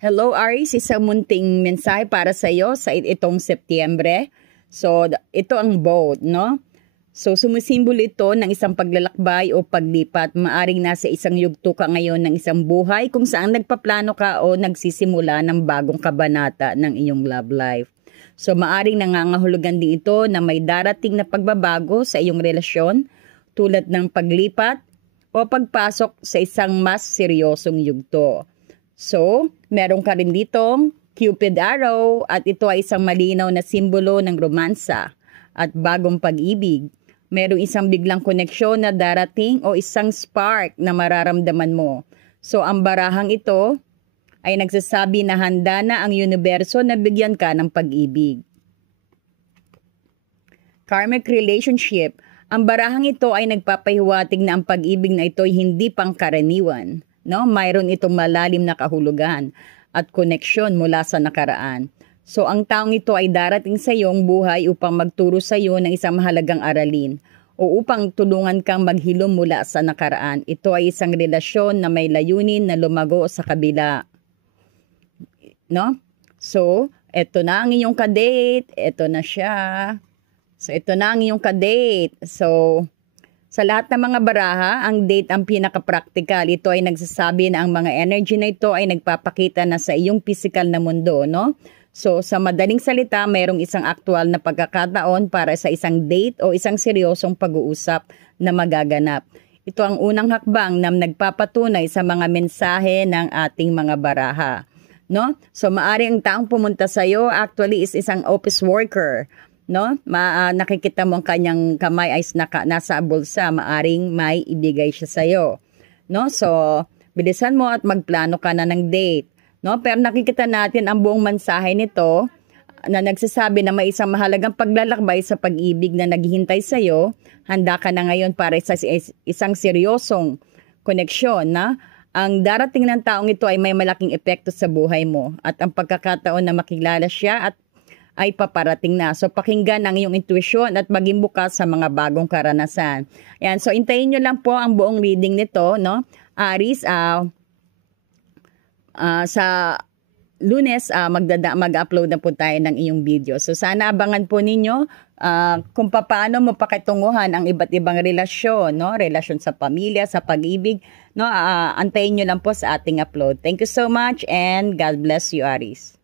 Hello Aries, isang munting mensahe para sa iyo sa itong Setyembre. So, ito ang boat, no? So, sumisimbolo ito ng isang paglalakbay o paglipat. Maaring nasa isang yugto ka ngayon ng isang buhay kung saan nagpaplano ka o nagsisimula ng bagong kabanata ng iyong love life. So, maaring nangangahulugan din ito na may darating na pagbabago sa iyong relasyon tulad ng paglipat o pagpasok sa isang mas seryosong yugto. So, meron ka rin ditong Cupid Arrow at ito ay isang malinaw na simbolo ng romansa at bagong pag-ibig. Merong isang biglang koneksyon na darating o isang spark na mararamdaman mo. So, ang barahang ito ay nagsasabi na handa na ang universo na bigyan ka ng pag-ibig. Karmic relationship. Ang barahang ito ay nagpapahiwatig na ang pag-ibig na ito ay hindi pangkaraniwan. No, mayroon itong malalim na kahulugan at koneksyon mula sa nakaraan. So, ang taong ito ay darating sa iyong buhay upang magturo sa iyo ng isang mahalagang aralin o upang tulungan kang maghilom mula sa nakaraan. Ito ay isang relasyon na may layunin na lumago sa kabila. No? So, ito na ang iyong kadate. Ito na siya. So, ito na ang iyong kadate. So, sa lahat ng mga baraha, ang date ang pinaka-practical. Ito ay nagsasabi na ang mga energy na ito ay nagpapakita na sa iyong physical na mundo, no? So, sa madaling salita, mayroong isang aktual na pagkakataon para sa isang date o isang seryosong pag-uusap na magaganap. Ito ang unang hakbang na nagpapatunay sa mga mensahe ng ating mga baraha, no? So, maaring ang taong pumunta sa iyo actually is isang office worker, no? Nakikita mo ang kanyang kamay ay nasa bulsa, maaring may ibigay siya sa iyo, no? So, bilisan mo at magplano ka na ng date, no? Pero nakikita natin ang buong mensahe nito na nagsasabi na may isang mahalagang paglalakbay sa pag-ibig na naghihintay sa iyo. Handa ka na ngayon para sa isang seryosong koneksyon, na ang darating ng taong ito ay may malaking epekto sa buhay mo at ang pagkakataon na makilala siya at ay paparating na. So, pakinggan ang iyong intuition at maging bukas sa mga bagong karanasan. Ayan, so hintayin nyo lang po ang buong reading nito, no? Aries, sa Lunes, mag-upload na po tayo ng iyong video. So, sana abangan po ninyo kung paano mo pakitunguhan ang iba't ibang relasyon, no? Relasyon sa pamilya, sa pag-ibig, no? Antayin nyo lang po sa ating upload. Thank you so much and God bless you, Aries.